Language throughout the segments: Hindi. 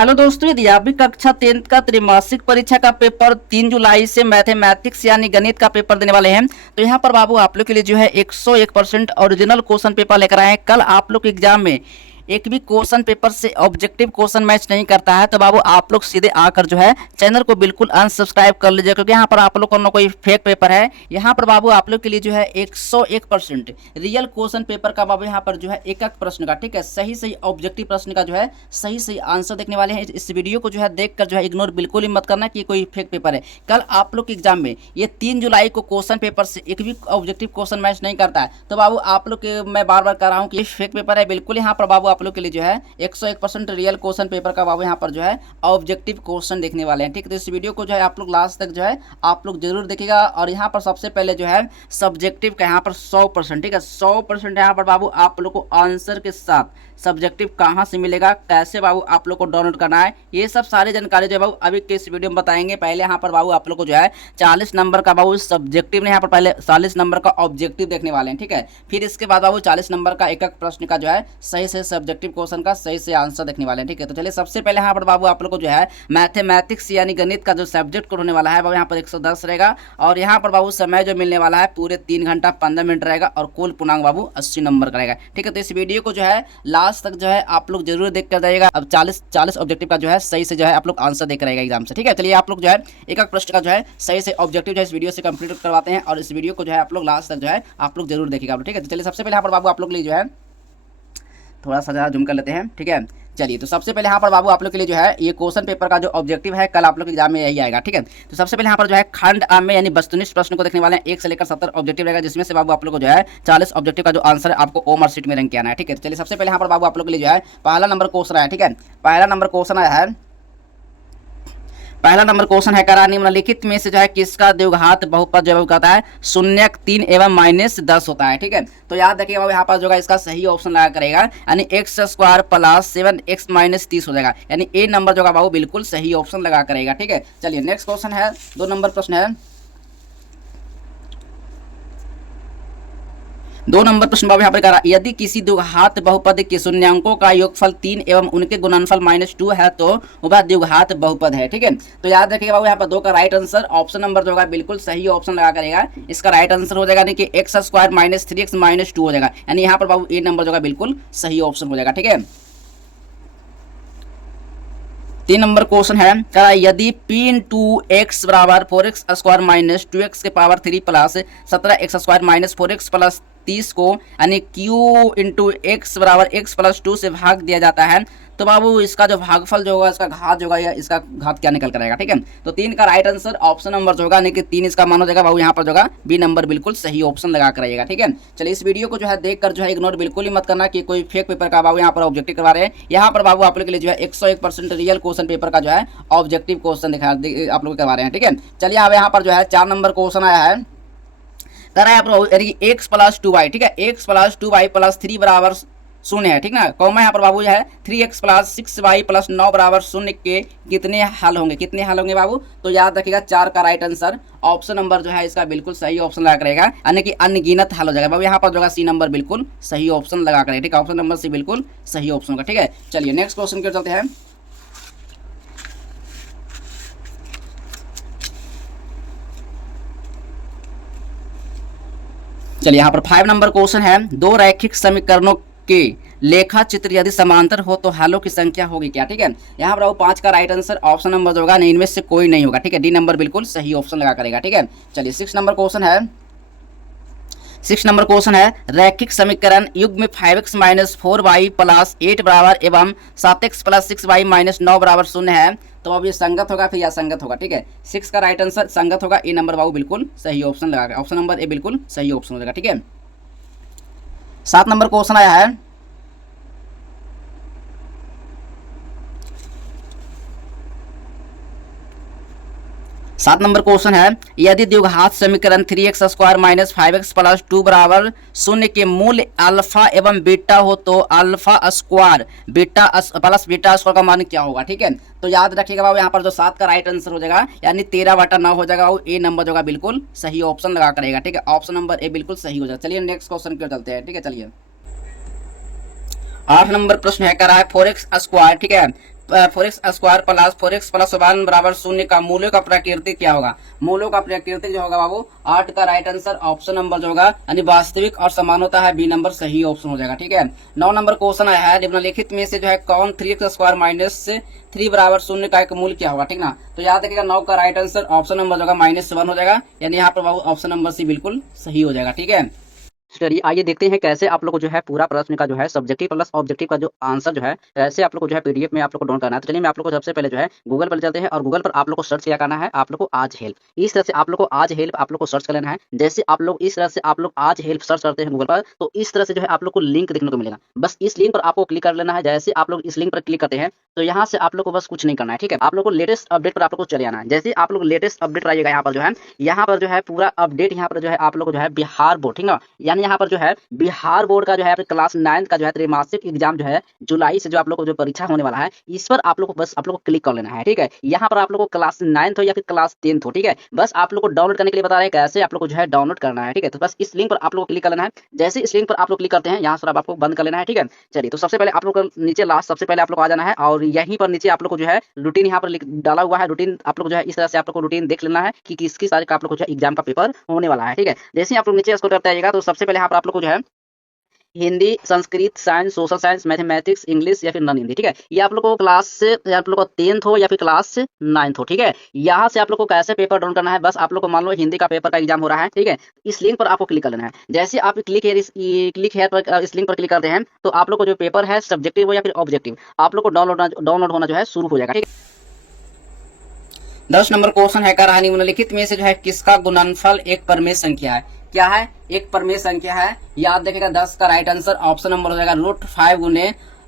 हेलो दोस्तों, यदि आप भी कक्षा 10 का त्रैमासिक परीक्षा का पेपर 3 जुलाई से मैथमेटिक्स यानी गणित का पेपर देने वाले हैं, तो यहाँ पर बाबू आप लोग के लिए जो है 101% ओरिजिनल क्वेश्चन पेपर लेकर आए हैं। कल आप लोग एग्जाम में एक भी क्वेश्चन पेपर से ऑब्जेक्टिव क्वेश्चन मैच नहीं करता है, तो बाबू आप लोग सीधे आकर जो है चैनल को बिल्कुल अनसब्सक्राइब कर लीजिए, क्योंकि यहाँ पर आप लोग को कोई फेक पेपर है। यहाँ पर बाबू आप लोग के लिए जो है 101% रियल क्वेश्चन पेपर का बाबू यहाँ पर जो है एक एक प्रश्न का, ठीक है, सही सही ऑब्जेक्टिव प्रश्न का जो है सही सही आंसर देखने वाले हैं। इस वीडियो को जो है देखकर जो है इग्नोर बिल्कुल ही मत करना कि कोई फेक पेपर है। कल आप लोग के एग्जाम में ये 3 जुलाई को क्वेश्चन पेपर से एक भी ऑब्जेक्टिव क्वेश्चन मैच नहीं करता है, तो बाबू आप लोग के मैं बार बार कह रहा हूँ कि ये फेक पेपर है बिल्कुल। यहाँ पर बाबू आप लोग के लिए जो है 101% रियल क्वेश्चन पेपर का बाबू यहाँ पर जो है ऑब्जेक्टिव क्वेश्चन देखने वाले हैं, ठीक है। तो इस वीडियो को जो है आप लोग लास्ट तक जो है आप लोग जरूर देखिएगा। और यहाँ पर सबसे पहले जो है सब्जेक्टिव का यहाँ पर 100%, ठीक है, 100% यहाँ पर बाबू आप लोग को आंसर के साथ सब्जेक्टिव कहाँ से मिलेगा, कैसे बाबू आप लोग को डाउनलोड करना है, ये सब सारी जानकारी जो है बाबू अभी के इस वीडियो में बताएंगे। पहले यहाँ पर बाबू आप लोग को जो है 40 नंबर का बाबू सब्जेक्टिव ने यहाँ पर पहले 40 नंबर का ऑब्जेक्टिव देखने वाले हैं, ठीक है। फिर इसके बाद बाबू 40 नंबर का एक एक प्रश्न का जो है सही से सब्जेक्टिव क्वेश्चन का सही से आंसर देखने वाले हैं, ठीक है। तो चलिए सबसे पहले यहाँ पर बाबू आप लोग को जो है मैथमेटिक्स यानी गणित का जो सब्जेक्ट कोड होने वाला है बाबू यहाँ पर 110 रहेगा। और यहाँ पर बाबू समय जो मिलने वाला है पूरे 3 घंटा 15 मिनट रहेगा और कुल पूर्णांक बाबू 80 नंबर का रहेगा, ठीक है। तो इस वीडियो को जो है लास्ट तक जो है आप लोग जरूर देख कर जाइएगा। अब 40 ऑब्जेक्टिव का जो है सही से जो है आप लोग आंसर देख रहेगा एग्जाम से, ठीक है। चलिए आप लोग जो है एक एक प्रश्न का जो है सही से ऑब्जेक्टिव जो है इस वीडियो से कंप्लीट करवाते हैं, और इस वीडियो को जो है आप लोग लास्ट तक जो है आप लोग जरूर देखिएगा, ठीक है। तो चलिए सबसे पहले यहाँ पर बाबू आप लोग के लिए जो है थोड़ा सा ज़्यादा जूम कर लेते हैं, ठीक है। चलिए तो सबसे पहले यहाँ पर बाबू आप लोग के लिए जो है ये क्वेश्चन पेपर का जो ऑब्जेक्टिव है कल आप लोग के एग्जाम में यही आएगा, ठीक है। तो सबसे पहले यहाँ पर जो है खंड आ में यानी वस्तुनिष्ठ प्रश्न को देखने वाले हैं। 1 से लेकर 70 ऑब्जेक्टिव रहेगा, जिसमें से बाबू आप लोग को जो है 40 ऑब्जेक्टिव का जो आंसर है आपको ओ मार्कशीट में रंग के आना है, ठीक है। चलिए सबसे पहले यहाँ पर बाबू आप लोग के लिए जो है पहला नंबर क्वेश्चन आया, ठीक है। पहला नंबर क्वेश्चन आया है, पहला नंबर क्वेश्चन है करा निम्नलिखित में से जो है किसका द्विघात बहुपद जो कहता है 0, 3 एवं -10 होता है, ठीक है। तो याद रखिएगा बाबू यहाँ पर जो है इसका सही ऑप्शन लगा करेगा, यानी x² + 7x - 30 हो जाएगा, यानी ए नंबर जो है बाबू बिल्कुल सही ऑप्शन लगा करेगा, ठीक है। चलिए नेक्स्ट क्वेश्चन है 2 नंबर प्रश्न है। 2 नंबर प्रश्न बाबू यहाँ पर करा यदि किसी द्विघात बहुपद के शून्यांकों का योगफल 3 एवं उनके गुणनफल -2 है तो वह द्विघात बहुपद है, ठीक है। तो याद रखिएगा बाबू यहाँ पर 2 का राइट आंसर ऑप्शन नंबर जो होगा बिल्कुल सही ऑप्शन लगा करेगा। इसका राइट आंसर हो जाएगा, यानी कि x² - 3x - 2 हो जाएगा, यानी यहाँ पर बाबू ए नंबर जो होगा बिल्कुल सही ऑप्शन हो जाएगा, ठीक है। 3 नंबर क्वेश्चन है यदि p × x = 4x² - 2x की पावर 3 + 17x² - 4x + 30 को यानी q × x = x + 2 से भाग दिया जाता है, तो बाबू इसका जो भागफल जो होगा इसका घात जो होगा या इसका घात क्या निकल कर आएगा, ठीक है। तो 3 का राइट आंसर ऑप्शन नंबर जो होगा, यानी कि 3 इसका मान हो जाएगा बाबू यहाँ पर जो होगा बी नंबर बिल्कुल सही ऑप्शन लगा कर आइएगा, ठीक है। चलिए इस वीडियो को जो है देखकर जो है इग्नोर बिल्कुल ही मत करना कि कोई फेक पेपर का बाबू यहाँ पर ऑब्जेक्टिव करवा रहे हैं। यहाँ पर बाबू आप लोग के लिए जो है 101% रियल क्वेश्चन पेपर का जो है ऑब्जेक्टिव क्वेश्चन दिखा आप लोग करवा रहे हैं, ठीक है। चलिए अब यहाँ पर जो है 4 नंबर क्वेश्चन आया है, करा है आप लोग x + 2y, ठीक है, x + 2y + 3 = 0 है, ठीक ना। कॉमा यहाँ पर बाबू जो है 3x + 6y + 9 = 0 के कितने हल होंगे, कितने हल होंगे बाबू। तो याद रखिएगा 4 का राइट आंसर ऑप्शन नंबर जो है इसका बिल्कुल सही ऑप्शन लगा करेगा, यानी कि अनगिनत हल हो जाएगा बाबू। यहाँ पर जो है सी नंबर बिल्कुल सही ऑप्शन लगा करेगा, ठीक है। ऑप्शन नंबर सी बिल्कुल सही ऑप्शन होगा, ठीक है। चलिए नेक्स्ट क्वेश्चन की ओर चलते हैं। चलिए यहाँ पर 5 नंबर क्वेश्चन है 2 रैखिक समीकरणों के लेखा चित्र यदि समांतर हो तो हलों की संख्या होगी क्या, ठीक है। यहाँ पर 5 का राइट आंसर ऑप्शन नंबर जो होगा इनमें से कोई नहीं होगा, ठीक है। डी नंबर बिल्कुल सही ऑप्शन लगा करेगा, ठीक है। चलिए 6 नंबर क्वेश्चन है, 6 नंबर क्वेश्चन है रैखिक समीकरण युग्म 5x - 4y + 8 बराबर एवं 7x + 6y - 9 बराबर 0 है, तो अब ये संगत होगा फिर या संगत होगा, ठीक है। 6 का राइट आंसर संगत होगा, ए नंबर बाबू बिल्कुल सही ऑप्शन लगा, ऑप्शन नंबर ए बिल्कुल सही ऑप्शन हो जाएगा, ठीक है। 7 नंबर क्वेश्चन आया है, 7 नंबर क्वेश्चन है यदि द्विघात समीकरण 3x² - 5x + 2 = 0 के मूल अल्फा एवं बीटा हो तो α² बीटा प्लस बीटा स्क्वायर का मान क्या होगा, ठीक है। तो याद रखिएगा बाबू यहाँ पर जो 7 का राइट आंसर हो जाएगा, यानी 13/9 हो जाएगा, वो ए नंबर जो होगा बिल्कुल सही ऑप्शन लगा करेगा, ठीक है। ऑप्शन नंबर ए बिल्कुल सही हो जाएगा। चलिए नेक्स्ट क्वेश्चन की ओर चलते हैं, ठीक है। चलिए 8 नंबर प्रश्न है, कह रहा है 4x², ठीक है। Four x square plus 4x+1 बराबर 0 का मूल्यों का प्रकृति क्या होगा? मूल्यों का प्रकृति जो होगा बाबू 8 का राइट आंसर ऑप्शन नंबर जो होगा यानी वास्तविक और समान होता है, बी नंबर सही ऑप्शन हो जाएगा। ठीक है, 9 नंबर क्वेश्चन आया है, निम्नलिखित में से जो है कौन 3x² माइनस 3 बराबर 0 का एक मूल्य क्या होगा? ठीक ना, तो याद रखिएगा 9 का राइट आंसर ऑप्शन नंबर जो होगा -1 हो जाएगा, यानी यहाँ पर बाबू ऑप्शन नंबर सी बिल्कुल सही हो जाएगा। ठीक है, चलिए आइए देखते हैं कैसे आप लोग को जो है पूरा प्रश्न का जो है सब्जेक्टिव प्लस ऑब्जेक्टिव का जो आंसर जो है कैसे आप लोग को जो है पीडीएफ में आप लोग को डाउनलोड करना है। तो चलिए मैं आप लोग को सबसे पहले जो है गूगल पर चलते हैं और गूगल पर आप लोग को सर्च किया करना है आप लोग को आज हेल्प। इस तरह से आप लोग को आज हेल्प आप लोग को सर्च कर लेना है। जैसे आप लोग इस तरह से आप लोग आज हेल्प सर्च करते हैं गूगल पर, तो इस तरह से जो है आप लोग को लिंक देखने को मिलेगा। बस इस लिंक पर आपको क्लिक कर लेना है। जैसे आप लोग इस लिंक पर क्लिक करते हैं तो यहाँ से आप लोग को बस कुछ नहीं करना है। ठीक है, आप लोग को लेटेस्ट अपडेट पर आप लोग को चले आना है। जैसे आप लोग लेटेस्ट अपडेट पर आइएगा, यहाँ पर जो है पूरा अपडेट यहाँ पर जो है आप लोग को जो है बिहार बोर्ड, ठीक है, यानी यहाँ पर जो है बिहार बोर्ड का जो है क्लास 9 का जो है त्रैमासिक एग्जाम जो है जुलाई से जो आप लोग को जो परीक्षा होने वाला है, इस पर आप लोग को बस आप लोग को क्लिक कर लेना है। ठीक है, यहाँ पर आप लोग को क्लास 9 हो या फिर क्लास 10 हो, ठीक है, बस आप लोग को डाउनलोड करने के लिए बता रहे हैं कैसे आप लोग को जो है डाउनलोड करना है। ठीक है, तो बस इस लिंक पर आप लोग को क्लिक कर लेना है। जैसे इस लिंक पर आप लोग क्लिक करते हैं यहाँ से आपको बंद कर लेना है। ठीक है, चलिए तो सबसे पहले आप लोग को नीचे लास्ट सबसे पहले आप लोग को आ जाना है और यहीं पर नीचे आप लोग को जो है रूटीन यहाँ पर डाला हुआ है। रूटीन आप लोग जो है इस तरह से आप लोग को रूटीन देख लेना है कि किसकी सारी का आप लोग को जो है एग्जाम का पेपर होने वाला है। ठीक है, जैसे आप लोग नीचे स्क्रॉल करते आइएगा तो सबसे पहले यहाँ पर आप लोग को जो है Hindi, Sanskrit, science, social science, mathematics, English या फिर नॉन हिंदी, ठीक है, ये आप लोग को क्लास से आप लोग को 10th हो या फिर क्लास 9th हो। ठीक है, यहाँ से आप लोग को कैसे पेपर डाउन करना है, बस आप लोग को मान लो हिंदी का पेपर का एग्जाम हो रहा है। ठीक है, इस लिंक पर आपको क्लिक कर लेना है। जैसे आप क्लिक हेयर पर इस लिंक पर क्लिक करते हैं तो आप लोग को जो पेपर है सब्जेक्टिव हो या फिर ऑब्जेक्टिव आप लोग को डाउनलोड होना जो है शुरू हो जाएगा। ठीक है, 10 नंबर क्वेश्चन है, कहा निम्नलिखित में से जो है किसका गुणनफल एक परमेय संख्या है? क्या है? एक परमेय संख्या है। याद रखिएगा 10 का राइट आंसर ऑप्शन नंबर हो जाएगा √5 गुने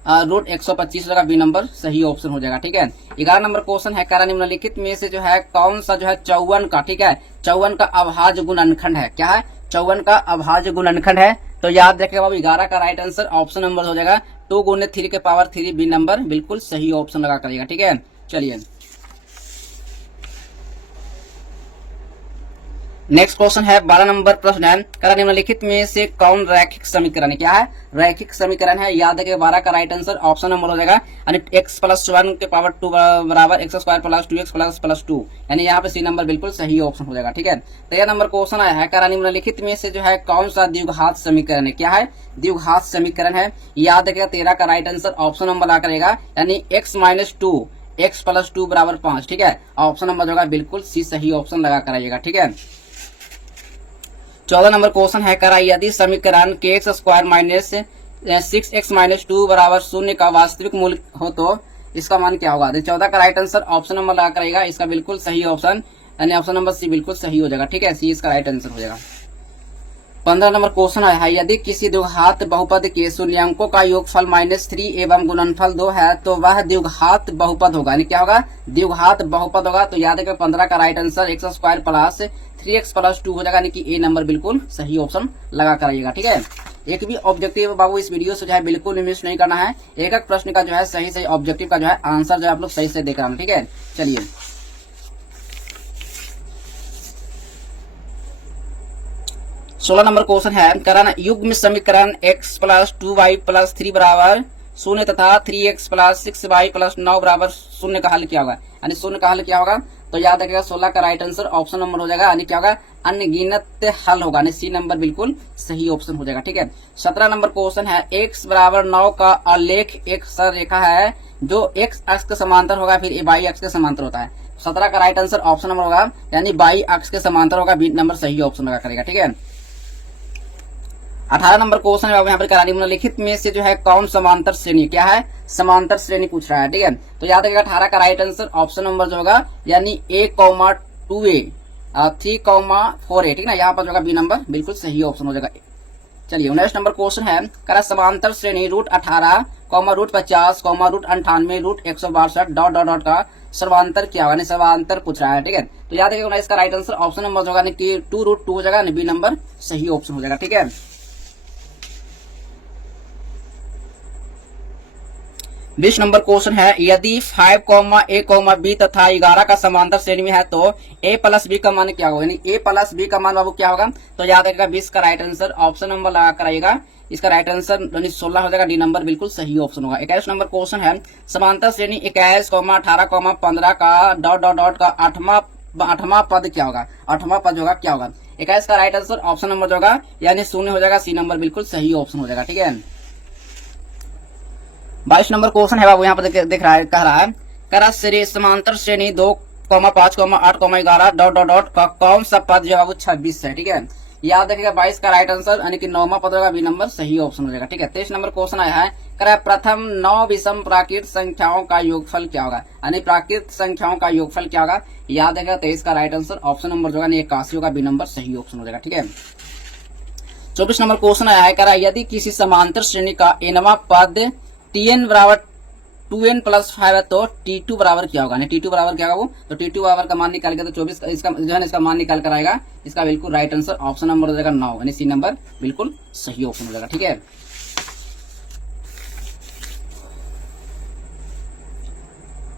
√125 होगा, बी नंबर सही ऑप्शन हो जाएगा। ठीक है, 11 नंबर क्वेश्चन है, कहा निम्नलिखित में से जो है कौन सा जो है 54 का, ठीक है, 54 का अभाज्य गुणनखंड है? क्या है? 54 का अभाज्य गुणनखंड है। तो याद रखिएगा बाबू 11 का राइट आंसर ऑप्शन नंबर हो जाएगा 2 गुने 3 के पावर 3, बी नंबर बिल्कुल सही ऑप्शन लगा करिएगा। ठीक है, चलिए नेक्स्ट क्वेश्चन है, 12 नंबर प्रश्न है, कहा निम्नलिखित में से कौन रैखिक समीकरण है? क्या है? रैखिक समीकरण है। याद रखिए 12 का राइट आंसर ऑप्शन नंबर हो जाएगा यानी x+1 के पावर 2 बराबर x² + 2x + 2, यानी यहाँ पे सी नंबर बिल्कुल सही ऑप्शन हो जाएगा। ठीक है, 13 नंबर क्वेश्चन आया है, कहा निम्नलिखित में से जो है कौन सा द्विघात समीकरण है? क्या है? द्विघात समीकरण है। याद रखिएगा 13 का राइट आंसर ऑप्शन नंबर ला करेगा यानी x - 2 x + 2 = 5। ठीक है, ऑप्शन नंबर जो होगा बिल्कुल सी सही ऑप्शन लगा कराइएगा। ठीक है, 14 नंबर क्वेश्चन है, करा यदि समीकरण kx² - 6x - 2 = 0 का वास्तविक मूल्य हो तो इसका मान क्या होगा? 14 का राइट आंसर ऑप्शन नंबर लगा करेगा, इसका बिल्कुल सही ऑप्शन यानी ऑप्शन नंबर सी बिल्कुल सही हो जाएगा। ठीक है, सी इसका राइट आंसर हो जाएगा। 15 नंबर क्वेश्चन है, यदि किसी द्विघात बहुपद के शून्यांकों का योगफल -3 एवं गुणनफल 2 है तो वह द्विघात बहुपद होगा। यानी क्या होगा? द्विघात बहुपद होगा। तो याद रखिए 15 का राइट आंसर x² + 3x + 2 हो जाएगा, यानी कि ए नंबर बिल्कुल सही ऑप्शन लगा कराइएगा। ठीक है, एक भी ऑब्जेक्टिव बाबू इस वीडियो से जो है बिल्कुल मिस नहीं करना है। एक एक प्रश्न का जो है सही ऑब्जेक्टिव का जो है आंसर जो है आप लोग सही से देख रहे हैं। ठीक है, चलिए 16 नंबर क्वेश्चन है, कराना युग्म समीकरण x + 2y + 3 = 0 तथा 3x + 6y + 9 = 0 का हल क्या होगा? यानी 0 का हल क्या होगा? तो याद रखिएगा 16 का राइट आंसर ऑप्शन नंबर हो जाएगा यानी क्या होगा? अनगिनत हल होगा, यानी सी नंबर बिल्कुल सही ऑप्शन हो जाएगा। ठीक है, 17 नंबर क्वेश्चन है, x = 9 का आलेख एक सररेखा है जो x अक्ष के समांतर होगा फिर y अक्ष के समांतर होता है। 17 का राइट आंसर ऑप्शन नंबर होगा यानी y अक्ष के समांतर होगा, बी नंबर सही ऑप्शन लगा करेगा। ठीक है, 18 नंबर क्वेश्चन है यहाँ पर करा निम्नलिखित में से जो है कौन समांतर श्रेणी? क्या है? समांतर श्रेणी पूछ रहा है। ठीक है, तो याद रखिएगा 18 का राइट आंसर ऑप्शन नंबर जो होगा यानी a, 2a 3, 4a। ठीक ना, यहाँ पर जो होगा बी नंबर बिल्कुल सही ऑप्शन हो जाएगा। चलिए 19 नंबर क्वेश्चन है, करा समांतर श्रेणी √18, √50, √98, √162 का सर्वांतर क्या होगा? सर्वांतर पूछ रहा है। ठीक है, तो याद रखिएगा इसका राइट आंसर ऑप्शन नंबर जो होगा 2√2 हो जाएगा, बी नंबर सही ऑप्शन हो जाएगा। ठीक है, 20 नंबर क्वेश्चन है, यदि 5, a, b तथा 11 का समांतर श्रेणी में है तो a + b का मान क्या होगा? यानी a + b का मान बाबू क्या होगा? तो याद रखिएगा 20 का राइट आंसर ऑप्शन नंबर लगा कराइएगा इसका राइट आंसर यानी 16 हो जाएगा, डी नंबर बिल्कुल सही ऑप्शन होगा। 21 नंबर क्वेश्चन है समांतर श्रेणी 21, 18, 15 का डॉट डॉट डॉट का आठवां पद क्या होगा? आठवां पद होगा क्या होगा? 21 का राइट आंसर ऑप्शन नंबर होगा यानी 0 हो जाएगा, सी नंबर बिल्कुल सही ऑप्शन हो जाएगा। ठीक है। 22 नंबर क्वेश्चन है बाबू, यहाँ पर देख रहा है, कह रहा है समांतर श्रेणी 2, 5, 8, 11 डॉट डॉट डॉट का कौन सा पद जो है वो 26 है। ठीक है, याद रखिएगा 22 का राइट आंसर यानी कि 9वां पद होगा, बी नंबर सही ऑप्शन हो जाएगा। ठीक है। 23 नंबर क्वेश्चन आया है, कह रहा है प्रथम 9 विषम प्राकृत संख्याओं का योगफल क्या होगा? यानी प्राकृत संख्याओं का योगफल क्या होगा? याद रखिएगा 23 का राइट आंसर ऑप्शन नंबर जो है 81 होगा, बी नंबर सही ऑप्शन हो जाएगा। ठीक है। 24 नंबर क्वेश्चन आया है, कह रहा है यदि किसी समांतर श्रेणी का nवां पद tn बराबर 2n प्लस 5 है तो t2 बराबर क्या होगा? t2 बराबर क्या होगा? वो तो t2 बराबर का मान निकाल के तो 24 इसका जो है इसका मान निकाल कर आएगा, इसका बिल्कुल राइट आंसर ऑप्शन नंबर हो जाएगा 9 यानी सी नंबर बिल्कुल सही ऑप्शन हो जाएगा। ठीक है।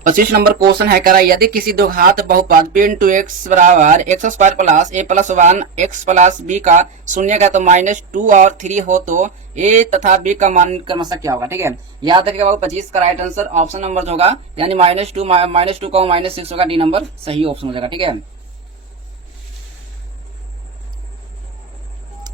25 नंबर क्वेश्चन है, कह रहा है यदि किसी द्विघात बहुपद p इंटू एक्स बराबर एक्स स्क्वायर प्लस ए प्लस 1 एक्स प्लस बी का शून्य का तो -2 और 3 हो तो ए तथा बी का मान क्रमशः क्या होगा? ठीक है। याद रखिएगा बाबू 25 का राइट आंसर ऑप्शन नंबर होगा यानी -2 का -6 होगा, डी नंबर सही ऑप्शन हो जाएगा। ठीक है।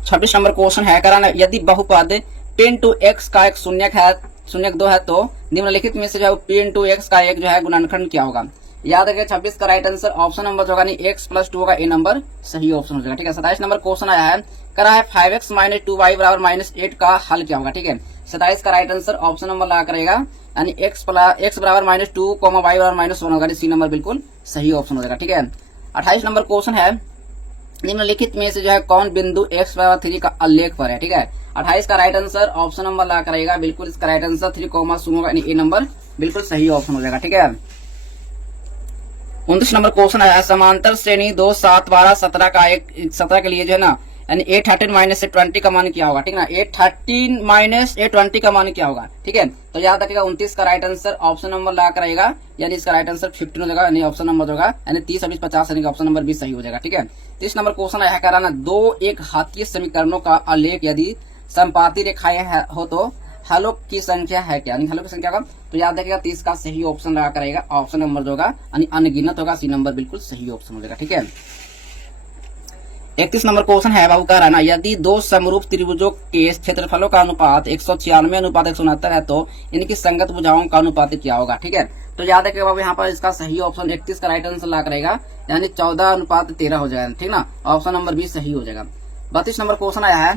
26 नंबर क्वेश्चन है, कह रहा है यदि बहुपद p इंटू एक्स का एक शून्य 2 है तो निम्नलिखित में से जो p इंटू एक्स का एक जो है गुणनखंड क्या होगा? याद रखिए 26 का राइट आंसर ऑप्शन नंबर होगा नहीं x + 2 होगा, ए नंबर सही ऑप्शन हो जाएगा। ठीक है। 27 नंबर क्वेश्चन आया है, कह रहा है 5x - 2y बराबर -8 का हल क्या होगा? ठीक है। 27 का राइट आंसर ऑप्शन नंबर लगा करेगा यानी x बराबर -2, y बराबर -1 होगा, सी नंबर बिल्कुल सही ऑप्शन हो जाएगा। ठीक है। 28 नंबर क्वेश्चन है, निम्नलिखित में से जो है कौन बिंदु x बराबर 3 का उल्लेख पर है? ठीक है। 28 का राइट आंसर ऑप्शन नंबर लगा करेगा बिल्कुल इसका राइट आंसर 3, 0 होगा यानी ए नंबर बिल्कुल सही ऑप्शन हो जाएगा। ठीक है। 29 नंबर क्वेश्चन आया, समांतर श्रेणी 2, 7, 12, 17 का 17 के लिए जो है ना यानी 813 से 20 का मान क्या होगा? ठीक है ना, 813 - 20 का मान क्या होगा? ठीक है। तो याद रखिएगा 29 का राइट आंसर ऑप्शन नंबर लगा करेगा यानी इसका राइट आंसर 15 हो जाएगा यानी ऑप्शन नंबर होगा यानी 30, 20, 50 यानी ऑप्शन नंबर 20 सही हो जाएगा। ठीक है। 30 नंबर क्वेश्चन आया, कह रहा ना 2 एक हाथीय समीकरणों का आलेख यदि संपाती रेखाएं हो तो हलों की संख्या है क्या? यानी हलों की संख्या का तो याद रखिएगा 30 का सही ऑप्शन लगा करेगा ऑप्शन नंबर जो होगा यानी अनगिनत होगा, सी नंबर बिल्कुल सही ऑप्शन हो जाएगा। ठीक है। 31 नंबर क्वेश्चन है बाबू, कह रहा है ना यदि 2 समरूप त्रिभुजों के क्षेत्रफलों का अनुपात 196:169 है तो इनकी संगत भुजाओं का अनुपात क्या होगा? ठीक है। तो याद रखिएगा बाबू यहाँ पर इसका सही ऑप्शन 31 का राइट आंसर लगा करेगा यानी 14:13 हो जाएगा। ठीक ना, ऑप्शन नंबर 20 सही हो जाएगा। 32 नंबर क्वेश्चन आया है,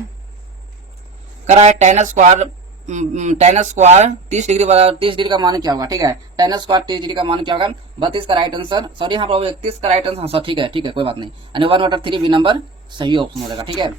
कह रहा है tan स्क्वायर 30 डिग्री का मान क्या होगा? ठीक है। tan स्क्वायर 30 डिग्री का मान क्या होगा? 32 का राइट आंसर, सॉरी यहाँ पर 31 का राइट आंसर, ठीक है कोई बात नहीं, यानी 1/3 बी नंबर सही ऑप्शन हो जाएगा। ठीक है।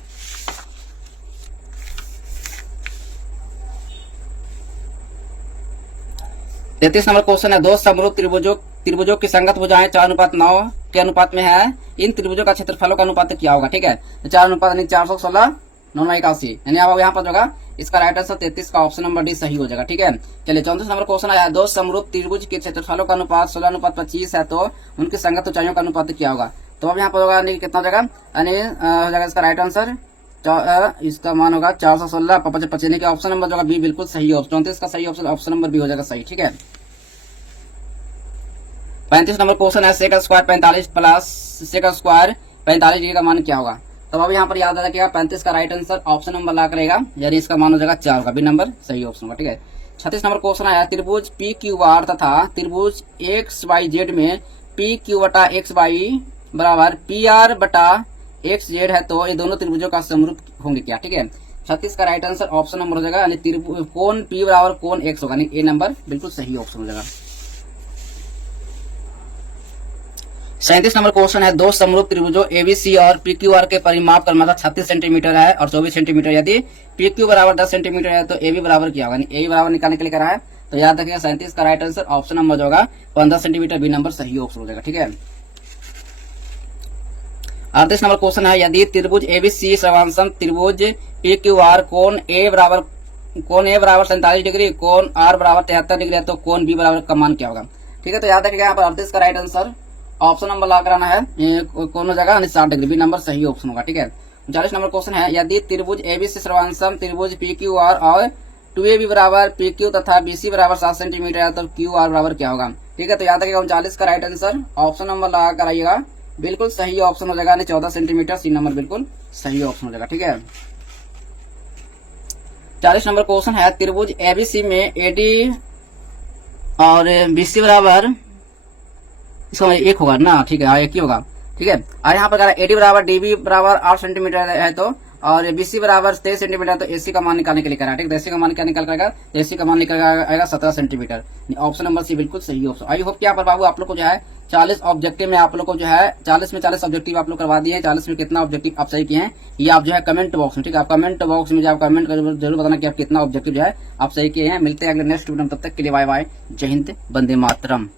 तैतीस नंबर क्वेश्चन है, 2 समरूप त्रिभुजों की संगत भुजाएं 4:9 के अनुपात में है, इन त्रिभुजों का क्षेत्रफलों का अनुपात क्या होगा? ठीक है। 4:416 981 यानी अब यहाँ पर होगा इसका राइट आंसर 33 का ऑप्शन नंबर डी सही हो जाएगा। ठीक है। चलिए 34 नंबर क्वेश्चन आया, 2 समरूप त्रिभुज के क्षेत्रफलों का अनुपात 16:25 है तो उनकी संगत ऊंचाइयों का अनुपात क्या होगा? तो अब यहाँ पर होगा कितना हो जाएगा यानी हो जाएगा इसका राइट आंसर इसका मान होगा 416 55 यानी कि ऑप्शन नंबर जो बी बिल्कुल सही ऑप्शन, 34 का सही ऑप्शन नंबर बी हो जाएगा सही। ठीक है। 35 नंबर क्वेश्चन है, sec square 45 plus sec square 45 degree का मान क्या होगा? तो अब यहाँ पर याद रखिएगा 35 का राइट आंसर ऑप्शन नंबर ला करेगा यानी इसका मान हो जाएगा 4 का, बी नंबर सही ऑप्शन होगा। ठीक है। 36 नंबर क्वेश्चन आया, त्रिभुज पी क्यू आर तथा त्रिभुज एक्स वाई जेड में पी क्यू बटा एक्स वाई बराबर पी आर बटा एक्स जेड है तो ये दोनों त्रिभुजों का समरूप होंगे क्या? ठीक है। 36 का राइट आंसर ऑप्शन नंबर हो जाएगा यानी कोण पी बराबर कोण एक्स होगा, ए नंबर बिल्कुल सही ऑप्शन हो जाएगा। 37 नंबर क्वेश्चन है, 2 समरूप त्रिभुजों एबीसी और पीक्यूआर के परिमाप क्रमशः 36 सेंटीमीटर है और 24 सेंटीमीटर, यदि पीक्यू बराबर 10 सेंटीमीटर है तो एबी बराबर क्या होगा? ए बराबर निकालने के लिए करा है तो याद रखिएगा 37 का राइट आंसर ऑप्शन नंबर जो होगा 15 सेंटीमीटर, बी नंबर सही ऑप्शन हो जाएगा। ठीक है। 38 नंबर क्वेश्चन है, यदि त्रिभुज एबीसी सर्वांशम त्रिभुज पीक्यूआर कोण ए बराबर 47 डिग्री, कोण आर बराबर 73 डिग्री है तो कोण बी बराबर का मान क्या होगा? ठीक है। तो याद रखिएगा यहाँ पर 38 का राइट आंसर ऑप्शन नंबर ला कराना है कौन हो जाएगा 60 डिग्री, बी नंबर सही ऑप्शन होगा। ठीक है। 39 नंबर क्वेश्चन है, यदि त्रिभुज एबीसी सर्वांशम त्रिभुज PQR और 2AB बराबर PQ तथा BC बराबर 7 सेंटीमीटर है तो QR बराबर क्या होगा। ठीक है, तो याद रखिएगा 39 का राइट आंसर ऑप्शन नंबर लगा कर आइएगा, बिल्कुल सही ऑप्शन हो जाएगा, 14 सेंटीमीटर, सी नंबर बिल्कुल सही ऑप्शन हो जाएगा। ठीक है, 40 नंबर क्वेश्चन है, त्रिभुज एबीसी में AD और BC बराबर इसका एक होगा ना। ठीक है, एक ही होगा। ठीक है, और यहाँ पर AD बराबर DB बराबर 8 सेंटीमीटर है तो, और BC बराबर 23 सेंटीमीटर, तो AC का मान निकालने के लिए कह रहा है। ठीक है, AC का मान क्या निकल करेगा, तो AC का मान निकल आएगा 17 सेंटीमीटर। ऑप्शन नंबर सी बिल्कुल सही ऑप्शन। आई होप कि यहाँ पर बाबू आप लोग को जो है 40 ऑब्जेक्टिव में आप लोग को जो है 40 में 40 ऑब्जेक्टिव आप लोग करवा दिए हैं। 40 में कितना ऑब्जेक्टिव आप सही किए हैं ये आप जो है कमेंट बॉक्स में, ठीक है, आप कमेंट बॉक्स में आप कमेंट जरूर बताना कि आप कितना ऑब्जेक्टिव जो है आप सही किए हैं। मिलते हैं अगले नेक्स्ट वीडियो में, तब तक के लिए बाय बाय, जय हिंद, वंदे मातरम।